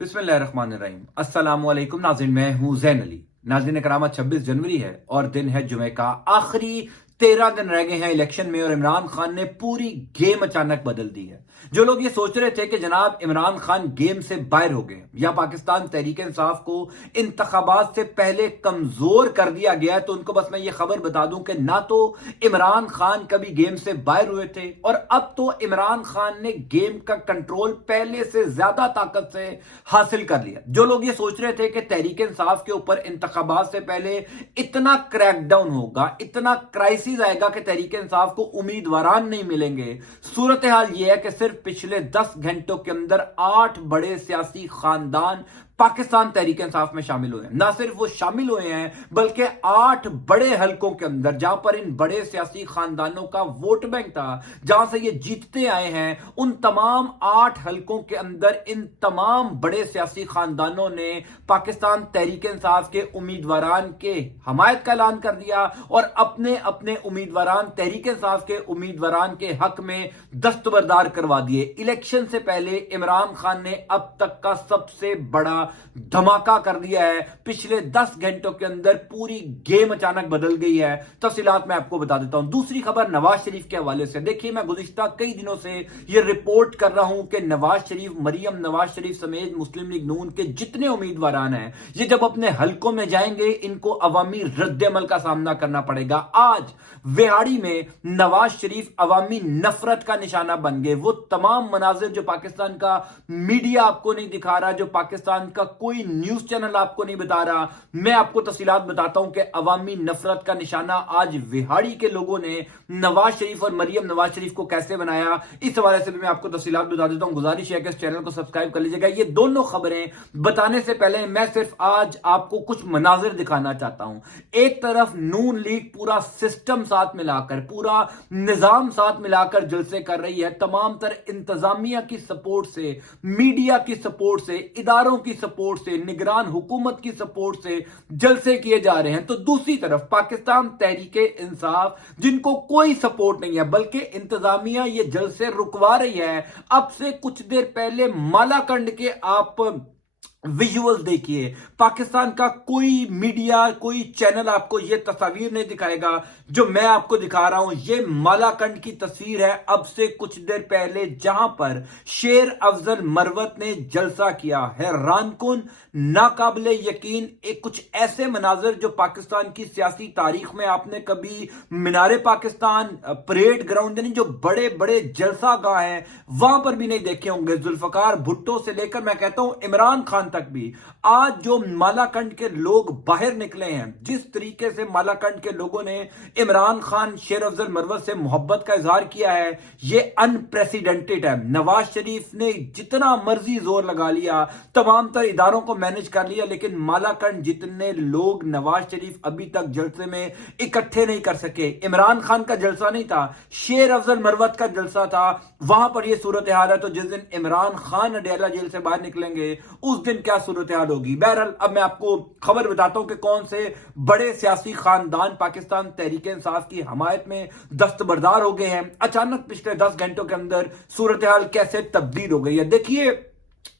बिस्मिल्लाहिर्रहमानिर्रहीम। अस्सलाम वालेकुम नाज़रीन, मैं हूं ज़ैन अली। नाज़रीन करामा, 26 जनवरी है और दिन है जुमे का। आखिरी 13 दिन रह गए हैं इलेक्शन में और इमरान खान ने पूरी गेम अचानक बदल दी है। जो लोग ये सोच रहे थे कि जनाब इमरान खान गेम से बाहर हो गए या पाकिस्तान तहरीक इंसाफ को इंतखाबात से पहले कमजोर कर दिया गया है, तो उनको बस मैं ये खबर बता दूं कि ना तो इमरान खान कभी गेम से बाहर हुए थे और अब तो इमरान खान ने गेम का कंट्रोल पहले से ज्यादा ताकत से हासिल कर लिया। जो लोग ये सोच रहे थे कि तहरीक इंसाफ के ऊपर इंतखाबात से पहले इतना क्रैकडाउन होगा, इतना क्राइसिस आएगा कि तहरीक इंसाफ को उम्मीदवार नहीं मिलेंगे, सूरत हाल यह है कि सिर्फ पिछले 10 घंटों के अंदर 8 बड़े सियासी खानदान पाकिस्तान तहरीक इंसाफ में शामिल हुए हैं। ना सिर्फ वो शामिल हुए हैं बल्कि 8 बड़े हलकों के अंदर, जहां पर इन बड़े सियासी खानदानों का वोट बैंक था, जहां से ये जीतते आए हैं, उन तमाम 8 हलकों के अंदर इन तमाम बड़े सियासी खानदानों ने पाकिस्तान तहरीक इंसाफ के उम्मीदवारान के हमायत का ऐलान कर दिया और अपने अपने उम्मीदवारान तहरीक इंसाफ के उम्मीदवारान के हक में दस्तबरदार करवा दिए। इलेक्शन से पहले इमरान खान ने अब तक का सबसे बड़ा धमाका कर दिया है। पिछले 10 घंटों के अंदर पूरी गेम अचानक बदल गई है। तफसीलात मैं आपको बता देता हूं। दूसरी खबर नवाज शरीफ के हवाले से। देखिए, मैं गुज़िश्ता कई दिनों से यह रिपोर्ट कर रहा हूं कि नवाज शरीफ, मरियम नवाज शरीफ समेत मुस्लिम लीग नून के जितने उम्मीदवार हैं, ये जब अपने हलकों में जाएंगे इनको अवामी रद्द-ए-अमल का सामना करना पड़ेगा। आज विहाड़ी में नवाज शरीफ अवामी नफरत का निशाना बन गए। वो तमाम मनाजिर जो पाकिस्तान का मीडिया आपको नहीं दिखा रहा, जो पाकिस्तान का कोई न्यूज चैनल आपको नहीं बता रहा, मैं आपको तफसीलात बताता हूं कि अवामी नफरत का निशाना आज विहाड़ी के लोगों ने नवाज शरीफ और मरियम नवाज शरीफ को कैसे बनाया। इस हवाले से भी मैं आपको तफसीलात बता देता हूं। गुजारिश है कि इस चैनल को सब्सक्राइब कर लीजिएगा। ये दोनों खबरें बताने से पहले मैं सिर्फ आज आपको कुछ मनाजिर दिखाना चाहता हूं। एक तरफ नून लीग पूरा सिस्टम साथ मिलाकर, पूरा निजाम साथ मिलाकर जलसे कर रही है, तमाम तरह इंतजामिया की सपोर्ट से, मीडिया की सपोर्ट से, इदारों की सपोर्ट से, निगरान हुकूमत की सपोर्ट से जलसे किए जा रहे हैं। तो दूसरी तरफ पाकिस्तान तहरीक इंसाफ, जिनको कोई सपोर्ट नहीं है बल्कि इंतजामिया ये जलसे रुकवा रही है। अब से कुछ देर पहले मालाकंड के आप विजुअल्स देखिए, पाकिस्तान का कोई मीडिया, कोई चैनल आपको यह तस्वीर नहीं दिखाएगा जो मैं आपको दिखा रहा हूं। यह मालाकंड की तस्वीर है अब से कुछ देर पहले, जहां पर शेर अफजल मरवत ने जलसा किया। हैरानकुन, नाकाबिले यकीन, एक कुछ ऐसे मनाजिर जो पाकिस्तान की सियासी तारीख में आपने कभी मीनारे पाकिस्तान, परेड ग्राउंड, यानी जो बड़े बड़े जलसा गाह हैं, वहां पर भी नहीं देखे होंगे। जुल्फकार भुट्टो से लेकर मैं कहता हूं इमरान खान तक भी आज जो मालाकंड के लोग बाहर निकले हैं, जिस तरीके से मालाकंड के लोगों ने इमरान खान, शेर अफजल मरवत से मोहब्बत का इजहार किया है, यह अनप्रेसिडेंटेड है। नवाज शरीफ ने जितना मर्जी जोर लगा लिया, तमाम तर इदारों को मैनेज कर लिया, लेकिन मालाकंड जितने लोग नवाज शरीफ अभी तक जलसे में इकट्ठे नहीं कर सके। इमरान खान का जलसा नहीं था, शेर अफजल मरवत का जलसा था, वहां पर यह सूरत हाल है। तो जिस दिन इमरान खान अडेला जेल से बाहर निकलेंगे उस दिन क्या सूरत हाल होगी। बहरहाल अब मैं आपको खबर बताता हूं कि कौन से बड़े सियासी खानदान पाकिस्तान तहरीक इंसाफ की हमायत में दस्तबरदार हो गए हैं। अचानक पिछले 10 घंटों के अंदर सूरत हाल कैसे तब्दील हो गई है। देखिए,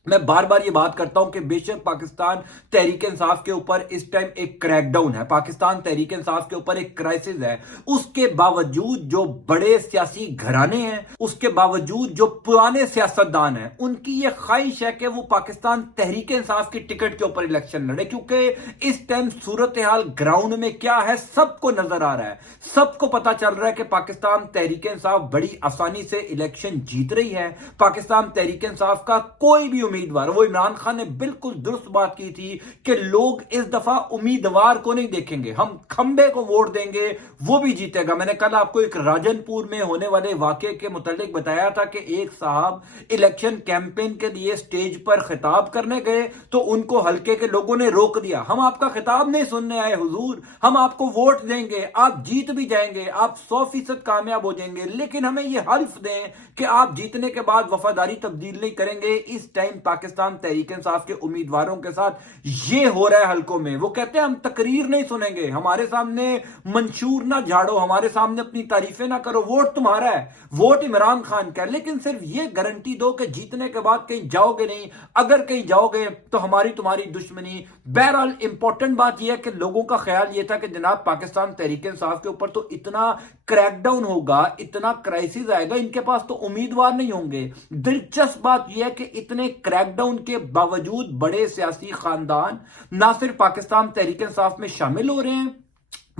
मैं बार बार ये बात करता हूं कि बेशक पाकिस्तान तहरीक इंसाफ के ऊपर इस टाइम एक क्रैकडाउन है, पाकिस्तान तहरीक इंसाफ के ऊपर एक क्राइसिस है, उसके बावजूद जो बड़े सियासी घराने हैं, उसके बावजूद जो पुराने सियासतदान हैं, उनकी ये ख्वाहिश है कि वो पाकिस्तान तहरीक इंसाफ की टिकट के ऊपर इलेक्शन लड़े, क्योंकि इस टाइम सूरत हाल ग्राउंड में क्या है सबको नजर आ रहा है। सबको पता चल रहा है कि पाकिस्तान तहरीक इंसाफ बड़ी आसानी से इलेक्शन जीत रही है। पाकिस्तान तहरीक इंसाफ का कोई भी उम्मीदवार, वो इमरान खान ने बिल्कुल दुरुस्त बात की थी कि लोग इस दफा उम्मीदवार को नहीं देखेंगे, हम खंबे को वोट देंगे, वो भी जीतेगा। मैंने कल आपको एक राजनपुर में होने वाले वाकये के मुतालिक बताया था कि एक साहब इलेक्शन कैंपेन के लिए स्टेज पर खिताब करने गए तो उनको हल्के के लोगों ने रोक दिया। हम आपका खिताब नहीं सुनने आए हुजूर, हम आपको वोट देंगे, आप जीत भी जाएंगे, आप 100% कामयाब हो जाएंगे, लेकिन हमें यह हल्फ दें कि आप जीतने के बाद वफादारी तब्दील नहीं करेंगे। इस टाइम पाकिस्तान तहरीक इंसाफ के उम्मीदवारों के साथ ये हो रहा है हलकों में। वो कहते हैं हम तकरीर नहीं सुनेंगे, हमारे सामने मंशूर ना झाड़ो, हमारे सामने अपनी तारीफें ना करो, वोट तुम्हारा है, वोट इमरान खान का है, लेकिन सिर्फ ये गारंटी दो कि जीतने के बाद कहीं जाओगे नहीं, अगर कहीं जाओगे तो हमारी तुम्हारी दुश्मनी। बहरहाल इंपॉर्टेंट बात यह है कि लोगों का ख्याल यह था कि जनाब पाकिस्तान तहरीक इंसाफ के ऊपर तो इतना क्रैकडाउन होगा, इतना क्राइसिस आएगा, इनके पास तो उम्मीदवार नहीं होंगे। दिलचस्प बात यह है कि इतने क्रैकडाउन के बावजूद बड़े सियासी खानदान ना सिर्फ पाकिस्तान तहरीक इंसाफ में शामिल हो रहे हैं,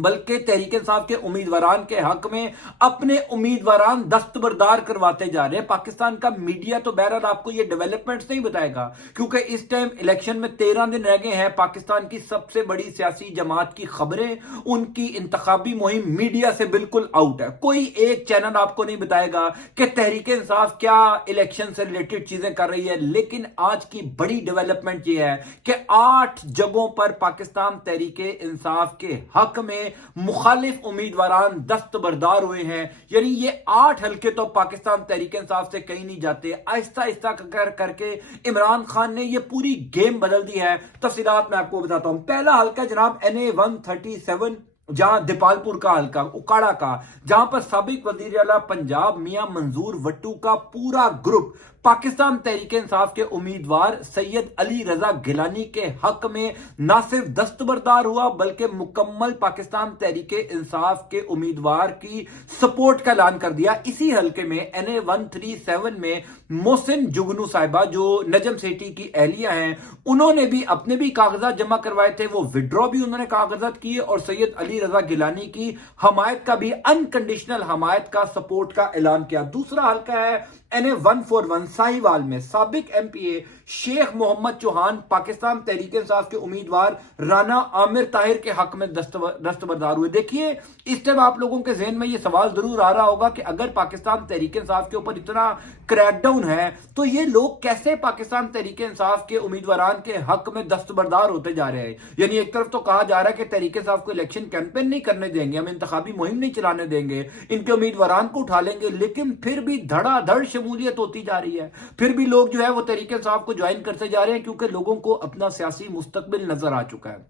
बल्कि तहरीक इंसाफ के उम्मीदवारान के हक में अपने उम्मीदवारान दस्तबरदार करवाते जा रहे हैं। पाकिस्तान का मीडिया तो बहरहाल आपको ये डेवलपमेंट्स नहीं बताएगा, क्योंकि इस टाइम इलेक्शन में 13 दिन रह गए हैं। पाकिस्तान की सबसे बड़ी सियासी जमात की खबरें, उनकी इंतखाबी मुहिम मीडिया से बिल्कुल आउट है। कोई एक चैनल आपको नहीं बताएगा कि तहरीक इंसाफ क्या इलेक्शन से रिलेटेड चीजें कर रही है। लेकिन आज की बड़ी डेवलपमेंट यह है कि 8 जगहों पर पाकिस्तान तहरीक इंसाफ के हक में मुखालिफ उम्मीदवारान दस्तबरदार हुए हैं। यानी ये 8 हल्के तो पाकिस्तान तहरीक इंसाफ से कहीं नहीं जाते। आहिस्ता आहिस्ता करके इमरान खान ने ये पूरी गेम बदल दी है। तफसीलात मैं आपको बताता हूं। पहला हल्का जनाब NA 137, जहां दीपालपुर का हल्का, उकाड़ा का, जहां पर साबिक वजीर आला पंजाब मियां मंजूर वट्टू का पूरा ग्रुप पाकिस्तान तहरीक इंसाफ के उम्मीदवार सैयद अली रजा गिलानी के हक में न सिर्फ दस्तबरदार हुआ, बल्कि मुकम्मल पाकिस्तान तहरीक इंसाफ के उम्मीदवार की सपोर्ट का ऐलान कर दिया। इसी हल्के में NA 137 में मोहसिन जुगनू साहिबा, जो नजम सेठी की अहलिया हैं, उन्होंने भी अपने भी कागजात जमा करवाए थे, वो विड्रॉ भी उन्होंने कागजात किए और सैयद अली रजा गिलानी की हमायत का भी, अनकंडीशनल हमायत का, सपोर्ट का ऐलान किया। दूसरा हल्का है NA 141 साहिवाल में साबिक MPA शेख मोहम्मद चौहान पाकिस्तान तहरीक इंसाफ के उम्मीदवार राना आमिर ताहिर के हक में दस्तबरदार हुए। देखिए, इस टाइम आप लोगों के जहन में यह सवाल जरूर आ रहा होगा कि अगर पाकिस्तान तहरीक इंसाफ के ऊपर इतना क्रैकडाउन है तो ये लोग कैसे पाकिस्तान तहरीक इंसाफ के उम्मीदवारान के हक में दस्तबरदार होते जा रहे हैं। यानी एक तरफ तो कहा जा रहा है कि तहरीक इंसाफ को इलेक्शन कैंपेन नहीं करने देंगे, हम इंतखाबी मुहिम नहीं चलाने देंगे, इनके उम्मीदवारान को उठा लेंगे, लेकिन फिर भी धड़ाधड़ शमूलियत होती जा रही है। फिर भी लोग जो है वो तहरीक इंसाफ को ज्वाइन करते जा रहे हैं, क्योंकि लोगों को अपना सियासी मुस्तकबिल नजर आ चुका है।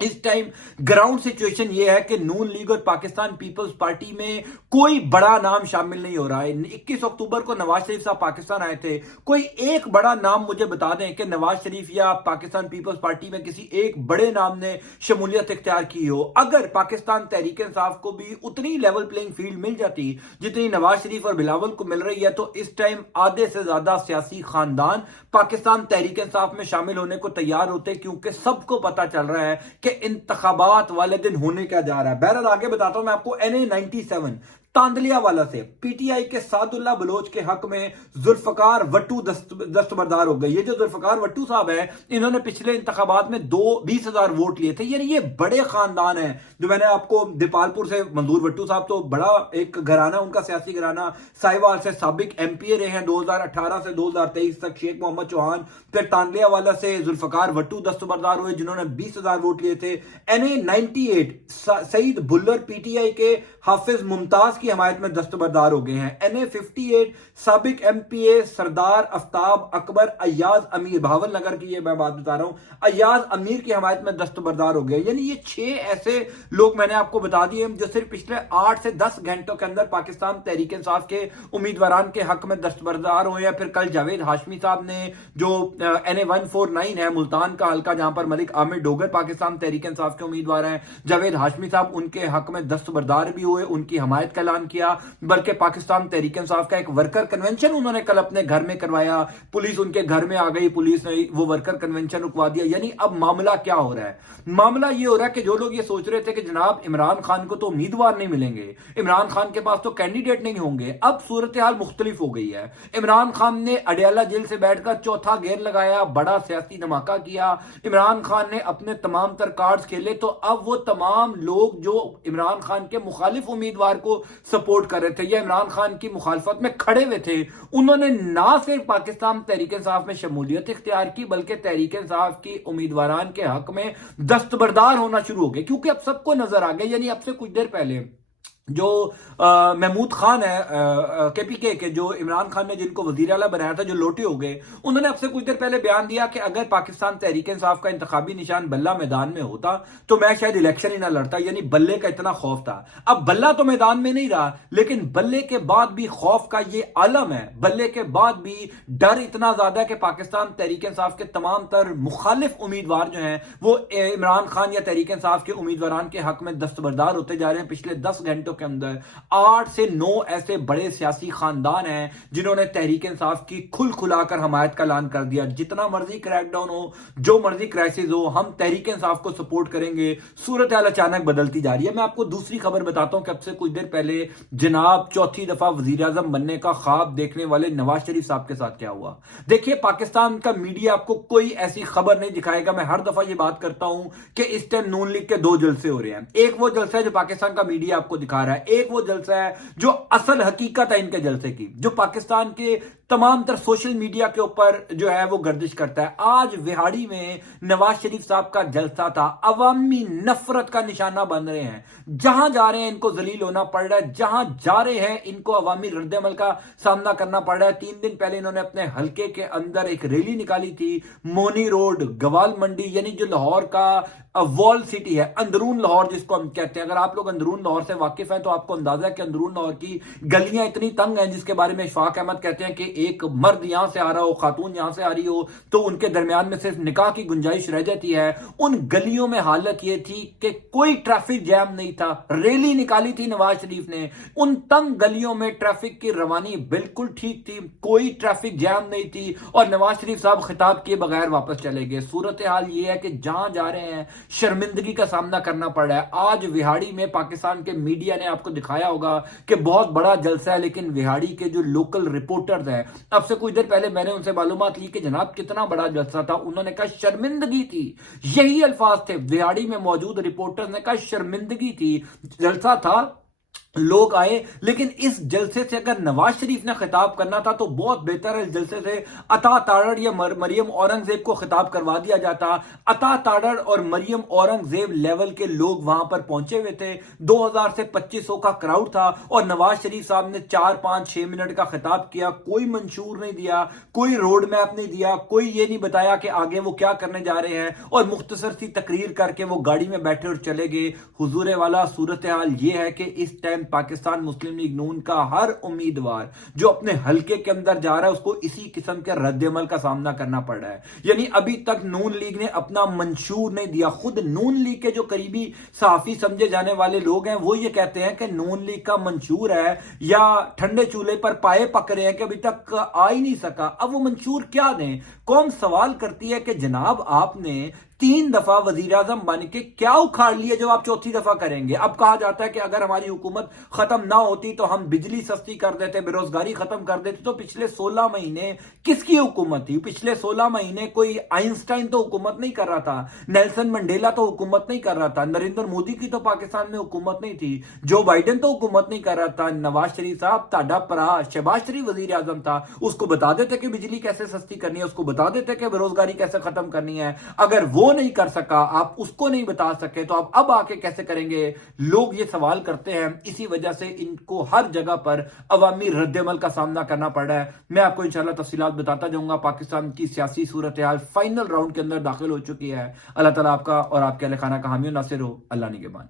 इस टाइम ग्राउंड सिचुएशन यह है कि नून लीग और पाकिस्तान पीपल्स पार्टी में कोई बड़ा नाम शामिल नहीं हो रहा है। 21 अक्टूबर को नवाज शरीफ साहब पाकिस्तान आए थे, कोई एक बड़ा नाम मुझे बता दें कि नवाज शरीफ या पाकिस्तान पीपल्स पार्टी में किसी एक बड़े नाम ने शमूलियत इख्तियार की हो। अगर पाकिस्तान तहरीक इंसाफ को भी उतनी लेवल प्लेइंग फील्ड मिल जाती जितनी नवाज शरीफ और बिलावल को मिल रही है, तो इस टाइम आधे से ज्यादा सियासी खानदान पाकिस्तान तहरीक इंसाफ में शामिल होने को तैयार होते, क्योंकि सबको पता चल रहा है कि इंतखाबात वाले दिन होने क्या जा रहा है। बहरहाल आगे बताता हूं मैं आपको। NA 97 तांदलिया वाला से PTI के सादुल्ला बलोच के हक में जुल्फकार वट्टू दस्तबरदार हो गए। ये जो जुल्फकार वट्टू साहब है, इन्होंने पिछले इंतखाबात में 20,000 वोट लिए थे। यानी ये बड़े खानदान है। जो मैंने आपको दीपालपुर से मंजूर वट्टू साहब तो बड़ा एक घराना, उनका सियासी घराना, साहिवाल से साबिक MPA रहे हैं 2018 से 2023 तक शेख मोहम्मद चौहान। फिर तांदलिया वाला से जुल्फकार वट्टू दस्तबरदार हुए, जिन्होंने 20,000 वोट लिए थे। NA 98 सईद बुल्लर PTI के हाफिज मुमताज की हमायत में दस्तबरदार हो गए हैं। NA 58 साबिक MPA सरदार आफ्ताब अकबर अय्याज अमीर, भावल नगर की ये मैं बात बता रहा हूं, अय्याज अमीर की हमायत में दस्तबरदार हो गए। यानी ये 6 ऐसे लोग मैंने आपको बता दिए जो सिर्फ पिछले 8 से 10 घंटों के अंदर पाकिस्तान तहरीक इंसाफ के उम्मीदवारान के हक में दस्तबरदार हुए हैं। फिर कल जावेद हाशमी साहब ने, जो NA 149 है मुल्तान का हल्का, जहां पर मलिक आमिर डोगर पाकिस्तान तहरीक इंसाफ के उम्मीदवार हैं, जावेद हाशमी साहब उनके हक में दस्तबरदार भी हुए, उनकी हमायत का ऐलान किया। बल्कि पाकिस्तान तहरीक इंसाफ का एक वर्कर कन्वेंशन उन्होंने कल अपने घर में करवाया, पुलिस उनके घर में आ गई, पुलिस ने वो वर्कर कन्वेंशन रुकवा दिया। यानी अब मामला क्या हो रहा है? मामला ये हो रहा है कि जो लोग ये सोच रहे थे कि जनाब इमरान खान को तो उम्मीदवार नहीं मिलेंगे, इमरान खान के पास तो कैंडिडेट नहीं होंगे, अब सूरत हाल मुख्तलिफ हो गई है। इमरान खान ने अडयाला जेल से बैठकर चौथा गेयर लगाया, बड़ा सियासी धमाका किया। इमरान खान ने अपने तमाम तर कार्ड्स खेले, तो अब वो तमाम लोग जो इमरान खान के मुखालिफ उम्मीदवार को सपोर्ट कर रहे थे या इमरान खान की मुखालफत में खड़े हुए थे, उन्होंने ना सिर्फ पाकिस्तान तहरीक इंसाफ में शमूलियत इख्तियार की, बल्कि तहरीक इंसाफ की उम्मीदवारान के हक में दस्तबरदार होना शुरू हो गए। क्योंकि अब सबको नजर आ गया, यानी अब से कुछ देर पहले जो महमूद खान है केपीके के, जो इमरान खान ने जिनको वजीर आला बनाया था, जो लोटे हो गए, उन्होंने अब से कुछ देर पहले बयान दिया कि अगर पाकिस्तान तहरीक इंसाफ का इंतखाबी निशान बल्ला मैदान में होता तो मैं शायद इलेक्शन ही ना लड़ता। यानी बल्ले का इतना खौफ था। अब बल्ला तो मैदान में नहीं रहा, लेकिन बल्ले के बाद भी खौफ का ये आलम है, बल्ले के बाद भी डर इतना ज्यादा है कि पाकिस्तान तहरीक इंसाफ के तमाम तर मुखालिफ उम्मीदवार जो हैं वो इमरान खान या तहरीक इंसाफ के उम्मीदवार के हक में दस्तबरदार होते जा रहे हैं। पिछले 10 घंटों के अंदर 8 से 9 ऐसे बड़े सियासी खानदान हैं जिन्होंने तहरीक इंसाफ की खुल खुलाकर हमायत का ऐलान कर दिया। जितना मर्जी क्रैकडाउन हो, जो मर्जी क्राइसिस हो, हम तहरीक इंसाफ को सपोर्ट करेंगे। सूरत हाल अचानक बदलती जा रही है। मैं आपको दूसरी खबर बताता हूं कि अब से कुछ देर पहले जनाब चौथी दफा वजीर आजम बनने का ख्वाब देखने वाले नवाज शरीफ साहब के साथ क्या हुआ। देखिए, पाकिस्तान का मीडिया आपको कोई ऐसी खबर नहीं दिखाएगा। मैं हर दफा ये बात करता हूं कि इस टाइम नून लीग के 2 जलसे हो रहे हैं। एक वो जलसा है जो पाकिस्तान का मीडिया आपको दिखा रहा है, एक वो जलसा है जो असल हकीकत है इनके जलसे की, जो पाकिस्तान के तमाम तर सोशल मीडिया के ऊपर जो है वो गर्दिश करता है। आज विहाड़ी में नवाज शरीफ साहब का जलसा था। अवामी नफरत का निशाना बन रहे हैं। जहां जा रहे हैं इनको जलील होना पड़ रहा है, जहां जा रहे हैं इनको अवामी रद्दमल का सामना करना पड़ रहा है। 3 दिन पहले इन्होंने अपने हल्के के अंदर एक रैली निकाली थी, मोनी रोड गवाल मंडी, यानी जो लाहौर का वॉल सिटी है, अंदरून लाहौर जिसको हम कहते हैं। अगर आप लोग अंदरून लाहौर से वाकिफ हैं तो आपको अंदाजा है कि अंदरून लाहौर की गलियां इतनी तंग हैं, जिसके बारे में इशफाक अहमद कहते हैं कि एक मर्द यहां से आ रहा हो, खातून यहां से आ रही हो, तो उनके दरमियान में सिर्फ निकाह की गुंजाइश रह जाती है। उन गलियों में हालत यह थी कि कोई ट्रैफिक जैम नहीं था। रैली निकाली थी नवाज शरीफ ने, उन तंग गलियों में ट्रैफिक की रवानी बिल्कुल ठीक थी, कोई ट्रैफिक जैम नहीं थी, और नवाज शरीफ साहब खिताब किए बगैर वापस चले गए। सूरत हाल यह है कि जहां जा रहे हैं शर्मिंदगी का सामना करना पड़ रहा है। आज विहाड़ी में पाकिस्तान के मीडिया ने आपको दिखाया होगा कि बहुत बड़ा जलसा है, लेकिन विहाड़ी के जो लोकल रिपोर्टर्स हैं, अब से कुछ देर पहले मैंने उनसे मालूमात ली कि जनाब कितना बड़ा जलसा था। उन्होंने कहा शर्मिंदगी थी, यही अल्फाज थे। विहाड़ी में मौजूद रिपोर्टर्स ने कहा शर्मिंदगी थी, जलसा था, लोग आए, लेकिन इस जलसे से अगर नवाज शरीफ ने खिताब करना था तो बहुत बेहतर है इस जलसे से अता ताड़ड़ या मरियम औरंगजेब को खिताब करवा दिया जाता। अता ताड़ड़ और मरियम औरंगजेब लेवल के लोग वहां पर पहुंचे हुए थे। 2000 से 2500 का क्राउड था और नवाज शरीफ साहब ने 4, 5, 6 मिनट का खिताब किया। कोई मंशूर नहीं दिया, कोई रोड मैप नहीं दिया, कोई ये नहीं बताया कि आगे वो क्या करने जा रहे हैं, और मुख्तसर सी तकरीर करके वो गाड़ी में बैठे और चले गए। हुजूर वाला सूरत हाल ये है कि इस टाइम पाकिस्तान मुस्लिम लीग नून का हर उम्मीदवार जो अपने हलके के अंदर जा रहा है उसको इसी किस्म के रद्दमल का सामना करना पड़ रहा है। यानी अभी तक नून लीग ने अपना मंशूर नहीं दिया। खुद नून लीग के जो करीबी सहाफी समझे जाने वाले लोग हैं वो ये कहते हैं कि नून लीग का मंशूर है या ठंडे चूल्हे पर पाए पक रहे हैं कि अभी तक आ ही नहीं सका। अब वो मंशूर क्या दें? कौम सवाल करती है कि जनाब आपने 3 दफा वजीर आजम बन के क्या उखाड़ लिए जो आप चौथी दफा करेंगे? अब कहा जाता है कि अगर हमारी हुकूमत खत्म ना होती तो हम बिजली सस्ती कर देते, बेरोजगारी खत्म कर देते। तो पिछले 16 महीने किसकी हुकूमत थी? पिछले 16 महीने कोई आइंस्टाइन तो हुकूमत नहीं कर रहा था, नेल्सन मंडेला तो हुकूमत नहीं कर रहा था, नरेंद्र मोदी की तो पाकिस्तान में हुकूमत नहीं थी, जो बाइडेन तो हुकूमत नहीं कर रहा था। नवाज शरीफ साहब ताडा परा शहबाज शरीफ वजीर आजम था, उसको बता देते कि बिजली कैसे सस्ती करनी है, उसको बता देते कि बेरोजगारी कैसे खत्म करनी है। अगर वो नहीं कर सका, आप उसको नहीं बता सके, तो आप अब आके कैसे करेंगे? लोग ये सवाल करते हैं। इसी वजह से इनको हर जगह पर अवामी रद्दमल का सामना करना पड़ रहा है। मैं आपको इंशाल्लाह तफसीलात बताता जाऊंगा। पाकिस्तान की सियासी सूरत हाल फाइनल राउंड के अंदर दाखिल हो चुकी है। अल्लाह ताला आपका और आपके अहल खाना का हामी और नासिर हो। अल्लाह निगहबान।